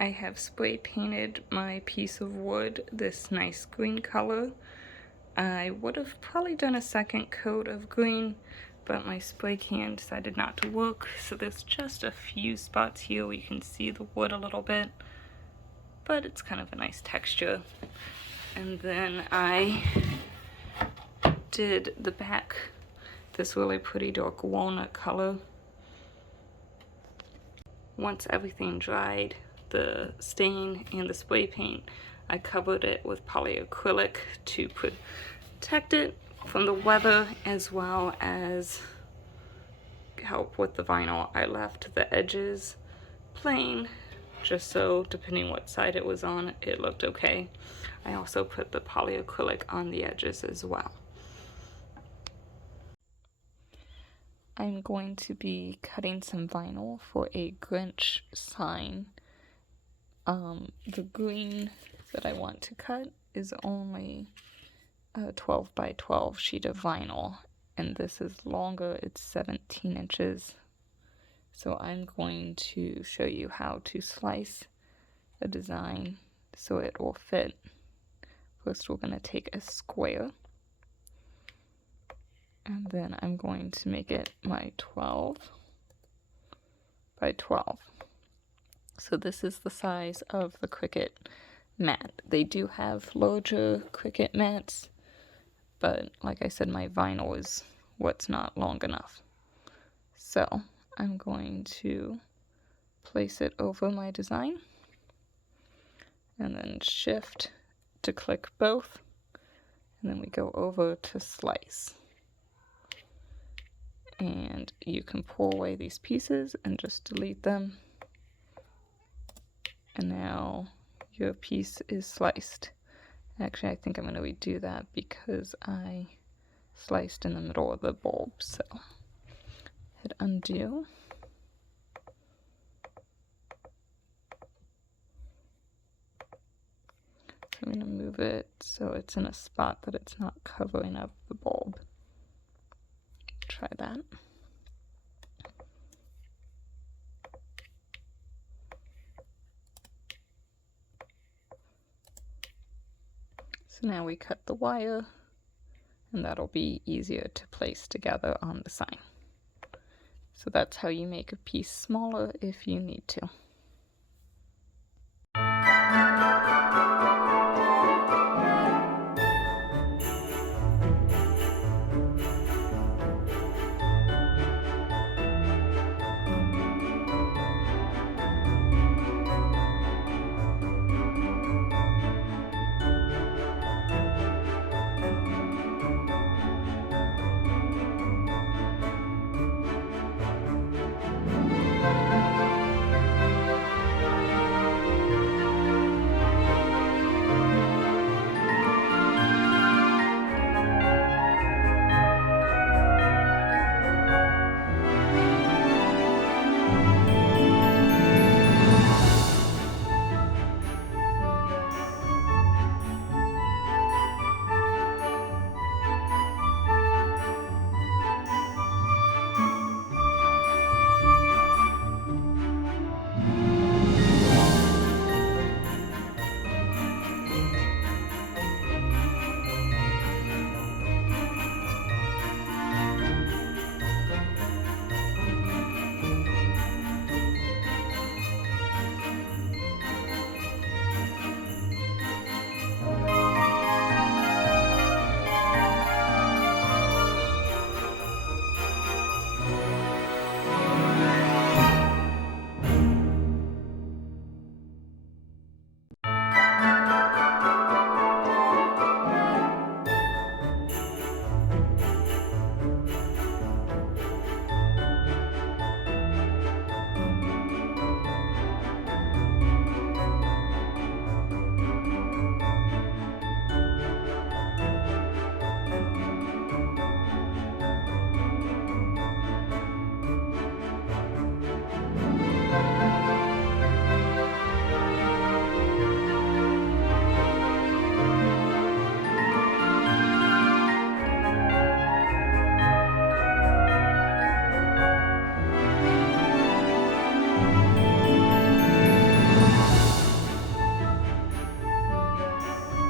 I have spray painted my piece of wood this nice green color. I would have probably done a second coat of green, but my spray can decided not to work, so there's just a few spots here where you can see the wood a little bit, but it's kind of a nice texture. And then I did the back this really pretty dark walnut color. Once everything dried, the stain and the spray paint, I covered it with polyacrylic to protect it from the weather as well as help with the vinyl. I left the edges plain just so depending what side it was on, it looked okay. I also put the polyacrylic on the edges as well. I'm going to be cutting some vinyl for a Grinch sign. The green that I want to cut is only a 12 by 12 sheet of vinyl, and this is longer, it's 17 inches. So I'm going to show you how to slice a design so it will fit. First we're going to take a square, and then I'm going to make it my 12 by 12. So this is the size of the Cricut mat. They do have larger Cricut mats, but like I said, my vinyl is what's not long enough. So I'm going to place it over my design, and then shift to click both, and then we go over to slice. And you can pull away these pieces and just delete them. And now your piece is sliced. Actually, I think I'm going to redo that because I sliced in the middle of the bulb. So hit undo. So I'm going to move it so it's in a spot that it's not covering up the bulb. Try that. So now we cut the wire, and that'll be easier to place together on the sign. So that's how you make a piece smaller if you need to.